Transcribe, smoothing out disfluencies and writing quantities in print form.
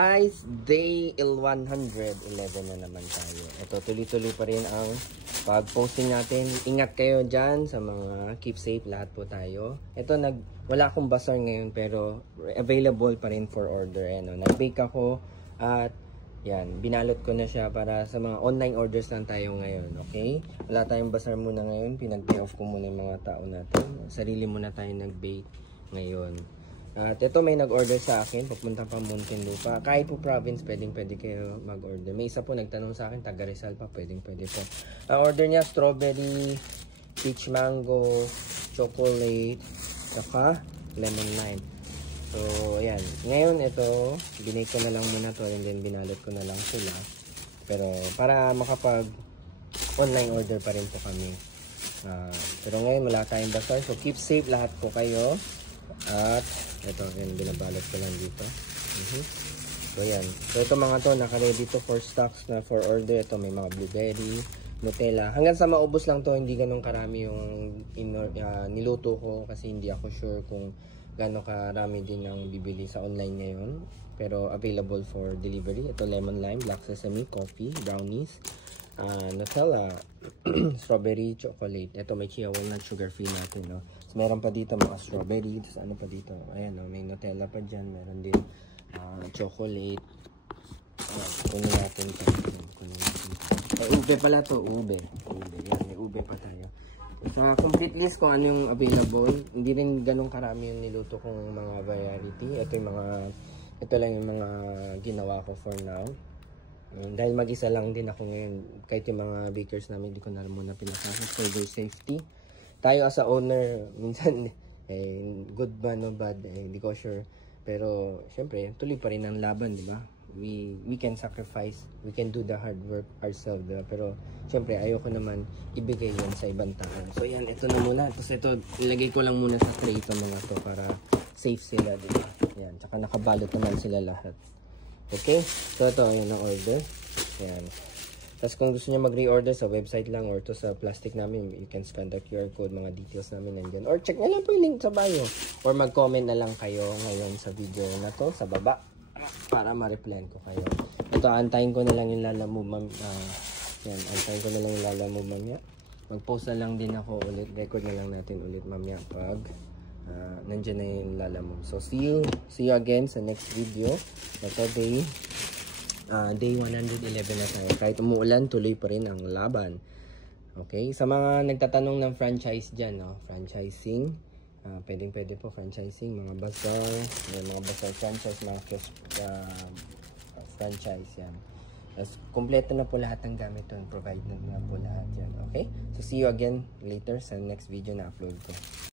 Guys, day 111 na naman tayo. Ito, tuloy-tuloy pa rin ang pag-posting natin. Ingat kayo dyan sa mga keep safe, lahat po tayo. Ito, wala akong bazaar ngayon pero available pa rin for order. Ano, nag-bake ako at yan, binalot ko na siya para sa mga online orders lang tayo ngayon. Okay? Wala tayong bazaar muna ngayon. Pinag-pay off ko muna yung mga tao natin. Sarili muna tayo nag-bake ngayon. At ito may nag-order sa akin, papunta pa Muntinlupa. Kahit po province, pwede kayo mag-order. May isa po nagtanong sa akin, taga Rizal pa, pwede po. Order niya, strawberry, peach mango, chocolate, saka lemon lime. So, ayan. Ngayon, ito, binake ko na lang muna to and then binalot ko na lang sila. Pero, para makapag online order pa rin po kami. Pero ngayon, wala tayong bazaar. So, keep safe lahat po kayo. At ito, yan, binabalot ko lang dito. So yan, so ito mga to naka-ready to for stocks na for order. Ito may mga blueberry, Nutella, hanggang sa maubos lang to. Hindi ganun karami yung niluto ko kasi hindi ako sure kung gano'ng karami din ang bibili sa online ngayon, pero available for delivery. Ito lemon lime, black sesame, coffee, brownies, Nutella, strawberry, chocolate. Ito may chia walnut, sugar free natin, no? So, meron pa dito mga strawberry. Tapos ano pa dito? Ayan, no? May Nutella pa dyan. Meron din chocolate. Kunin natin ito. Ube pala to. Ube. Yan, may ube pa tayo. Sa complete list kung ano yung available, hindi rin ganun karami yung niluto kong mga variety. Ito lang yung mga ginawa ko for now. Dahil mag-isa lang din ako ngayon, kahit yung mga bakers namin, hindi ko na muna pinapasok for their safety. Tayo as a owner, minsan, good ba, no bad, hindi ko sure. Pero, syempre, tuloy pa rin ang laban, di ba? We can sacrifice, we can do the hard work ourselves, di ba? Pero, syempre, ayoko naman ibigay yun sa ibang tao. So, yan, ito na muna. Tapos ito, ilagay ko lang muna sa tray ito mga to para safe sila, di ba? Yan, tsaka nakabalot naman sila lahat. Okay? So, ito, yun ang order. Yan. Tapos kung gusto niyo mag-reorder sa website lang or to sa plastic namin, you can scan the QR code, mga details namin nandiyan. Or check na lang po yung link sa bio. Or mag-comment na lang kayo ngayon sa video na to, sa baba, para ma-replyan ko kayo. Ito, antayin ko na lang yung lalamove, yan, antayin ko na lang yung lalamove mamaya. Mag-post na lang din ako ulit, record na lang natin ulit mamaya pag nandiyan na yung lalamove. So, see you again sa next video. Ito, day 111 na tayo. Kahit umuulan, tuloy pa rin ang laban. Okay? Sa mga nagtatanong ng franchise dyan, no? Franchising. Pwede po franchising. Mga bazaar. Mga bazaar franchise. Mga franchise yan. Tapos, kompleto na po lahat ng gamit doon. Provide na po lahat yan. Okay? So, see you again later sa next video na upload ko.